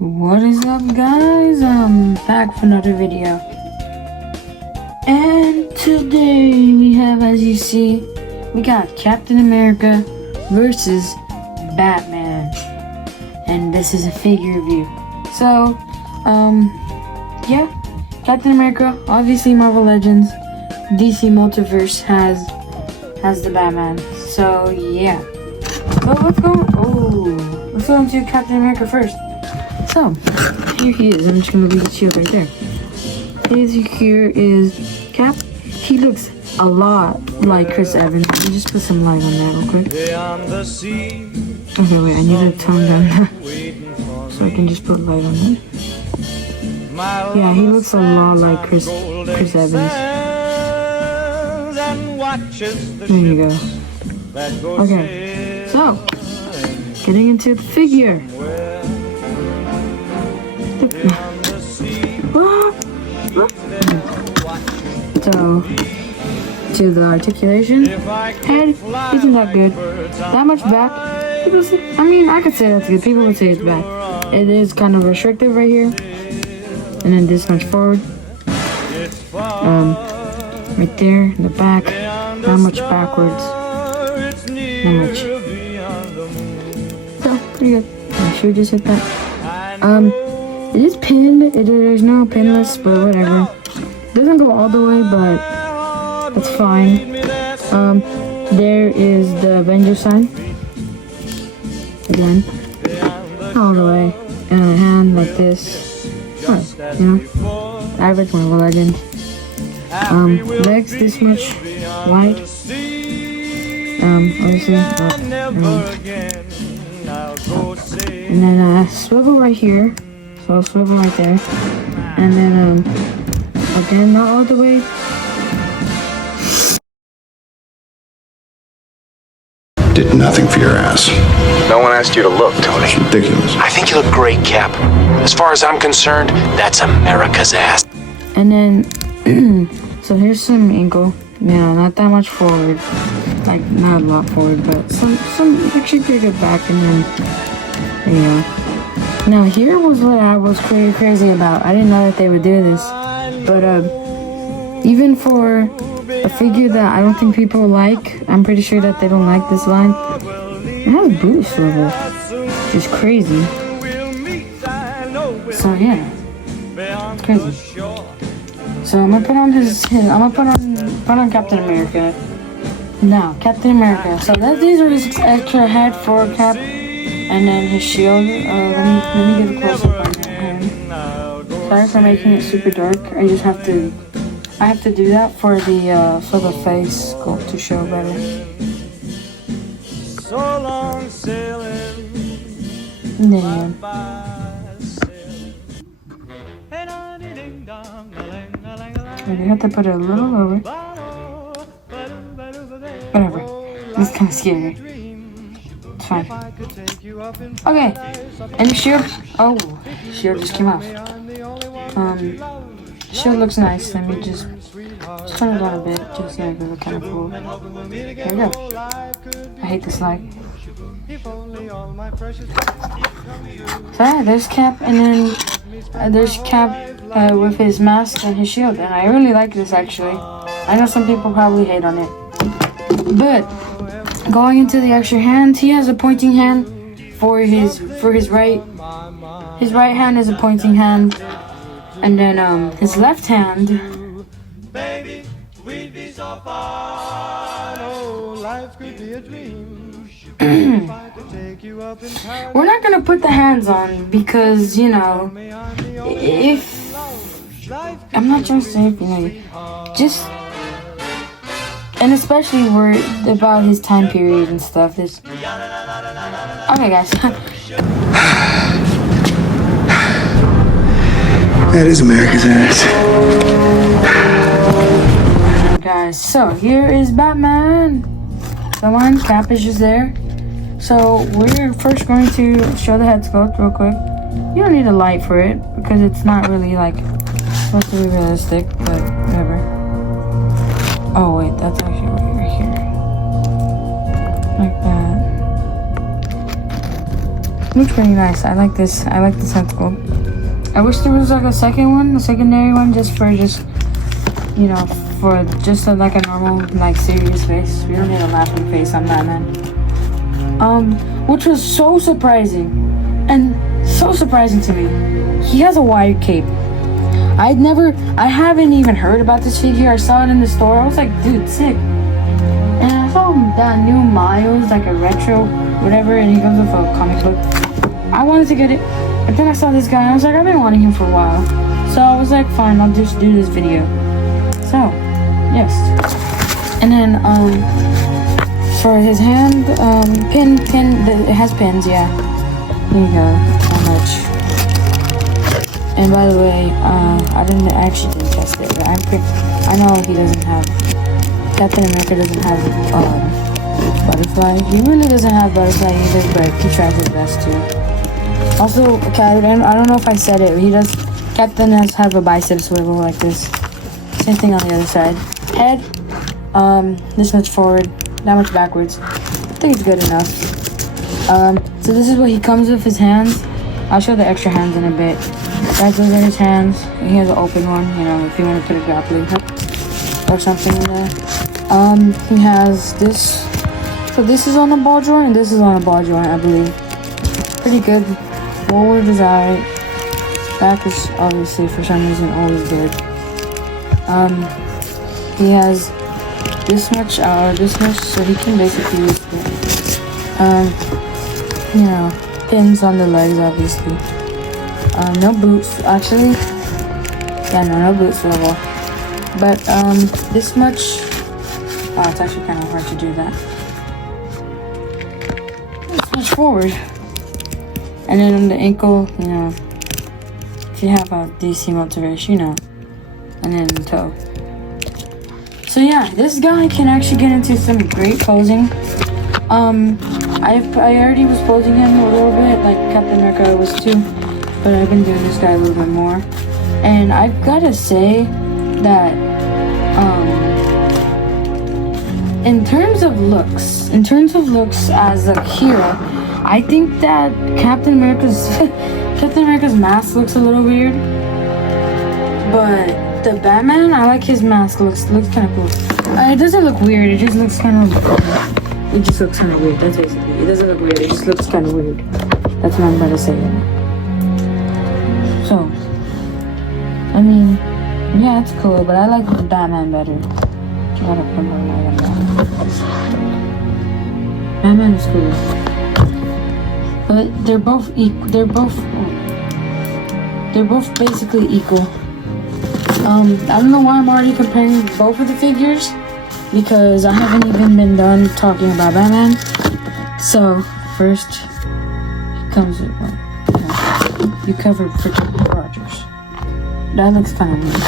What is up, guys? I'm back for another video, and today we have, as you see, we got Captain America versus Batman, and this is a figure review. So yeah, Captain America, obviously Marvel Legends, DC Multiverse has the Batman. So yeah, so let's go into Captain America first. So, here he is. I'm just gonna leave the shield right there. Here is Cap. He looks a lot like Chris Evans. Let me just put some light on that real quick. Okay, wait, I need to tone down that so I can just put light on that. Yeah, he looks a lot like Chris Evans. There you go. Okay, so, getting into the figure. So, to the articulation, head isn't that good. That much back, people say, I mean, I could say that's good. People would say it's bad. It is kind of restrictive right here, and then this much forward. Right there, in the back, not much backwards, not much. So, pretty good. I should just hit that. It is pinned. There's no pinless, but whatever. Doesn't go all the way, but that's fine. There is the Avenger sign. Again, all the way, and a hand like this. Right, you know, average Marvel Legend. Legs this much wide. Obviously, and then swivel right here. So I'll swivel right there, and then again, not all the way. Did nothing for your ass. No one asked you to look, Tony. It's ridiculous. I think you look great, Cap. As far as I'm concerned, that's America's ass. And then, so here's some ankle. Yeah, not that much forward. Like, not a lot forward, but some actually pretty good back, and then, there you go. Now here was what I was crazy about. I didn't know that they would do this, but even for a figure that I don't think people like, I'm pretty sure that they don't like this line. It has boot swivel, which is crazy. So yeah, it's crazy. So I'm gonna put on put on Captain America. Now Captain America. So these are his extra head for Cap. And then his shield, let me get a close up on him. Sorry for making it super dark. I have to do that for the face sculpt to show better. And then, I have to put it a little lower. Whatever. It's kind of scary. Fine. Okay, and the shield. Oh, shield just came off. Shield looks nice. Let me just turn it down a bit, just so it look kind of cool. There we go. I hate this light. So yeah, there's Cap, and then there's Cap with his mask and his shield, and I really like this actually. I know some people probably hate on it, but going into the extra hand, he has a pointing hand for his right. His right hand is a pointing hand, and then his left hand. We're not gonna put the hands on because, you know, if I'm not trying to say if, you know, just. And especially worried about his time period and stuff. Okay, guys. That is America's ass. Guys, so here is Batman. The one, Cap is just there. So we're first going to show the head sculpt real quick. You don't need a light for it because it's not really like supposed to be realistic, but whatever. Oh wait, that's actually right here. Like that. looks pretty nice. I like this. I like the tentacle. I wish there was like a second one, a secondary one, just for you know, for just like a normal, like serious face. We don't need a laughing face on Batman. Which was so surprising, and so surprising to me. He has a wide cape. I haven't even heard about this figure. I saw it in the store. I was like, dude, sick. And I saw that new Miles, like a retro, whatever, and he comes with a comic book. I wanted to get it, but then I saw this guy, and I was like, I've been wanting him for a while. So I was like, fine, I'll just do this video. So, yes. And then, for his hand, it has pins, yeah. There you go, how much. And by the way, I actually didn't test it, but I know he doesn't have, Captain America doesn't have, butterfly. He really doesn't have butterfly either, but he tries his best to. Also, I don't know if I said it, but Captain has have a bicep swivel like this. Same thing on the other side. Head, this much forward, that much backwards. I think it's good enough. So this is what he comes with his hands. I'll show the extra hands in a bit. That goes in his hands. He has an open one, you know, if you want to put a grappling hook or something in there. He has this. So this is on a ball joint, and this is on a ball joint, I believe. Pretty good. Forward is alright. Back is obviously for some reason always good. He has this much, so he can basically use it. You know, pins on the legs, obviously. No boots, actually. Yeah, no boots for a wall. But, this much. Oh, it's actually kind of hard to do that. This much forward. And then on the ankle, you know, if you have a DC Multiverse, you know. And then the toe. So yeah, this guy can actually get into some great posing. I already was posing him a little bit, like Captain America was too, but I've been doing this guy a little bit more. And I've gotta say that, in terms of looks as a hero, I think that Captain America's mask looks a little weird, but the Batman, I like his mask. Looks kind of cool. It doesn't look weird. It just looks kind of. It just looks kind of weird. That's basically. It doesn't look weird. It just looks kind of weird. That's what I'm about to say. So, I mean, yeah, it's cool, but I like the Batman better. Gotta put my light on that. Batman is cool, but they're both equal. They're both basically equal. I don't know why I'm already comparing both of the figures, because I haven't even been done talking about Batman. So, first, he comes with one. You covered for Rogers. That looks kind of weird.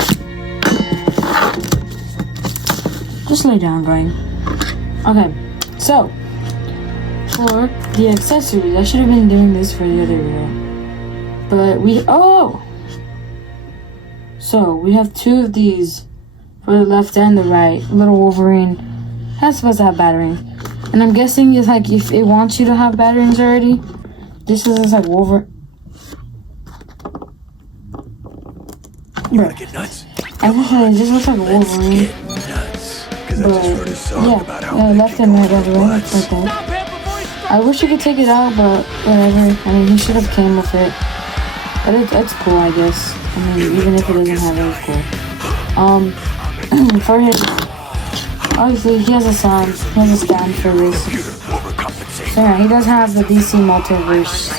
Just lay down, going. Okay, so, for the accessories, I should have been doing this for the other video. But So, we have two of these for the left and the right. Little Wolverine. That's supposed to have batterings. And I'm guessing it's like if it wants you to have batterings already. This is just like Wolverine. Bro. It just looks like Wolverine. But, yeah, left and right everywhere. Looks like that. I wish you could take it out, but whatever. I mean, he should have came with it. But it's cool, I guess. I mean, even if it doesn't have it, it's cool. For his, obviously he has a stand for this. So yeah, he does have the DC Multiverse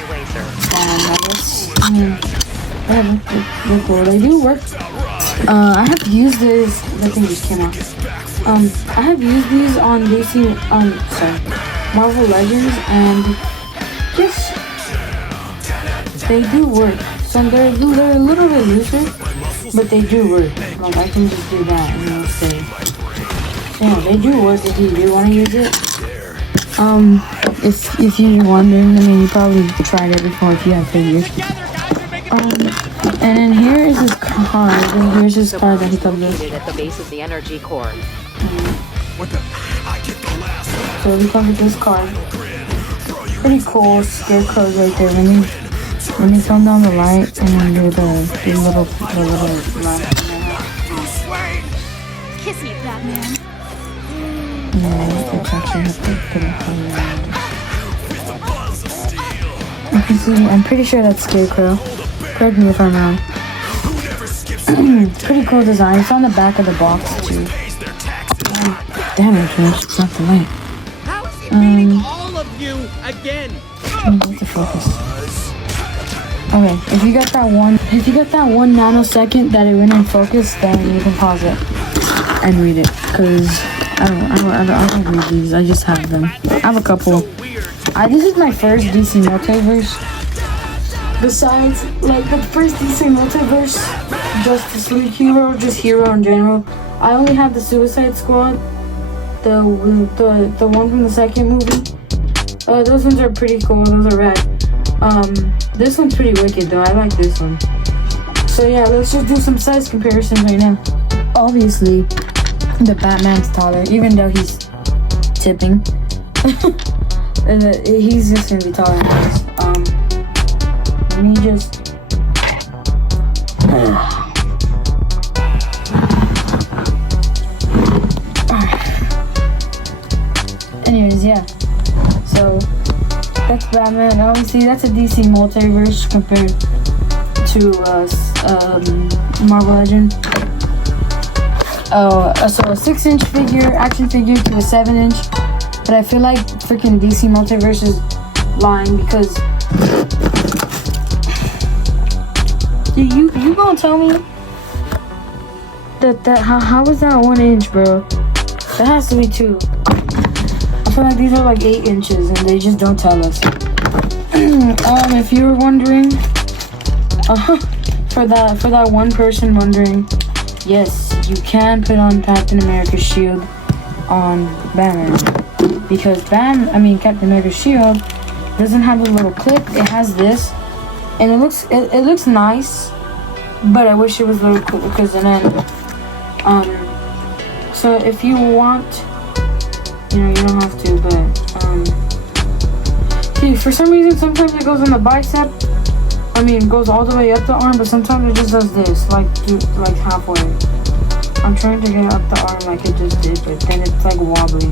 stand, I guess. I mean, they're cool. They do work. I have used this. The thing just came out. I have used these on Marvel Legends, and yes, they do work. So they're a little bit looser, but they do work. Like I can just do that and it'll stay. Yeah, they do work if you do want to use it. If you're wondering, I mean, you probably tried it before if you have figures. And then here is his card. And here's his card that he comes with. At the base of the energy core. So he comes with this card. pretty cool scarecrows right there. When you turn down the light and then do the little line. Kiss me, Batman. Yeah, it's actually have to put it on. You can see, I'm pretty sure that's Scarecrow. Correct me if I'm wrong. Pretty cool design. It's on the back of the box too. Damn it, Josh, it's not the light. All of you again. What's the focus? Okay, if you got that one nanosecond that it went in focus, then you can pause it and read it. Cause I don't read these. I just have them. I have a couple. This is my first DC Multiverse. Besides, like the first DC Multiverse, Justice League hero, just hero in general. I only have the Suicide Squad, the one from the second movie. Those ones are pretty cool. Those are rad. This one's pretty wicked though. I like this one. So yeah, let's just do some size comparisons right now. Obviously, the Batman's taller, even though he's tipping. He's just gonna be taller than us. Let me just. Anyways, yeah. So that's Batman. Obviously, that's a DC Multiverse compared to Marvel Legend. So a 6-inch figure, action figure to a 7-inch. But I feel like freaking DC Multiverse is lying because you gonna tell me that how is that 1 inch, bro? That has to be 2. I feel like these are like 8 inches and they just don't tell us. If you were wondering, for that one person wondering, yes, you can put on Captain America's shield on Batman. Because Captain America's shield doesn't have a little clip. It has this, and it looks nice, but I wish it was a little cool because then, so if you want, you don't have to, but see, for some reason sometimes it goes in the bicep. It goes all the way up the arm, but sometimes it just does this, like halfway. I'm trying to get up the arm like it just did, but then it's like wobbly.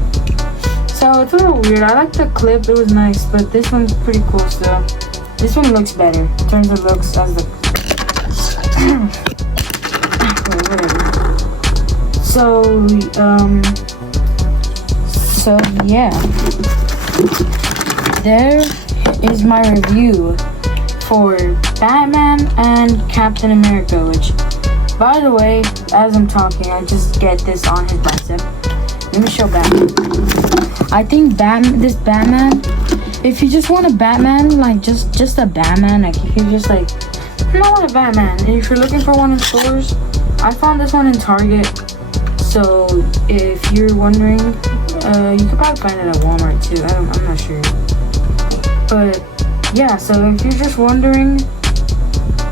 So it's a little weird. I like the clip, it was nice, but this one's pretty cool still. This one looks better in terms of looks as the whatever. So yeah. There is my review for Batman and Captain America, which, by the way, as I'm talking, I just get this on his bicep. Let me show Batman. I think this Batman, if you just want a Batman, like just a Batman, like if you just like, I want a Batman. And if you're looking for one in stores, I found this one in Target. So if you're wondering, you could probably find it at Walmart too. I'm not sure. But yeah, so if you're just wondering,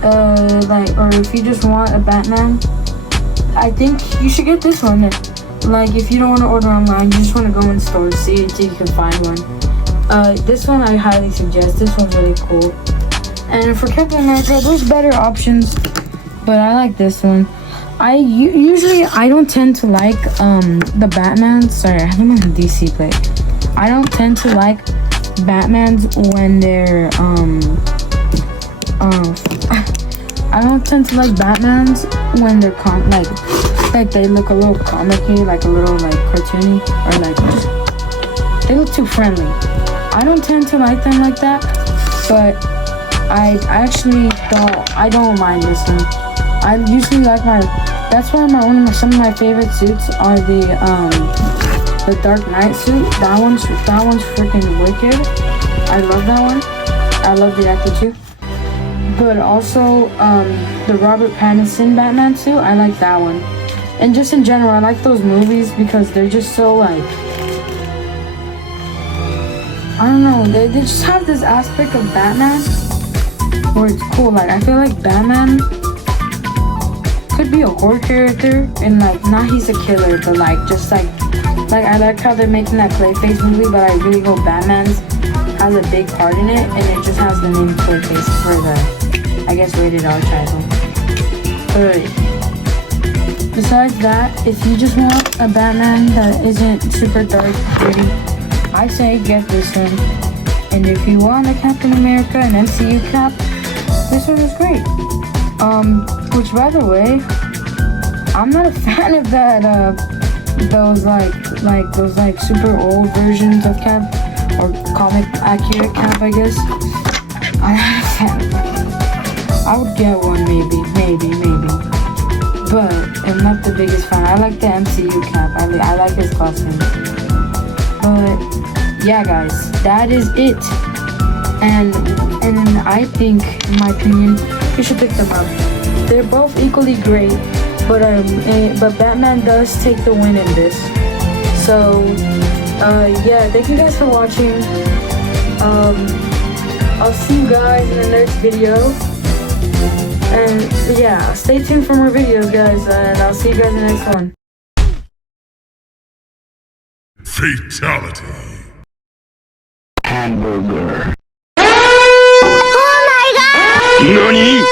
or if you just want a Batman, I think you should get this one. Like, if you don't want to order online, you just want to go in stores, see if you can find one. This one I highly suggest. This one's really cool. And for Captain America, there's better options, but I like this one. Usually I don't tend to like the Batmans. Sorry, I have them on the DC plate. I don't tend to like Batmans when they're I don't tend to like Batmans when they're like they look a little comic-y, like a little like cartoony, or like they look too friendly. I don't tend to like them like that, but I actually don't mind this one. I usually like that's why some of my favorite suits are the Dark Knight suit. That one's freaking wicked. I love that one. I love the actor too. But also the Robert Pattinson Batman suit, I like that one. And just in general, I like those movies because they're just so like, I don't know, they just have this aspect of Batman where it's cool. Like, I feel like Batman could be a horror character and like, not he's a killer, but like just like I like how they're making that Clayface movie, but I really hope Batman's has a big part in it, and it just has the name Clayface for the, I guess, rated R title. But besides that, if you just want a Batman that isn't super dark, gritty, I say get this one. And if you want a Captain America, an MCU cap, this one is great. Which, by the way, I'm not a fan of that, those super old versions of cap, or comic accurate cap, I guess. I'm not a fan of that. I would get one, maybe. But I'm not the biggest fan. I like the MCU cap. I like his costume. But yeah, guys, that is it. And I think, in my opinion, you should pick them up. They're both equally great, but Batman does take the win in this. So yeah, thank you guys for watching. I'll see you guys in the next video. And yeah, stay tuned for more videos, guys, and I'll see you guys in the next one. Fatality. Hamburger. Oh my god! NANI?!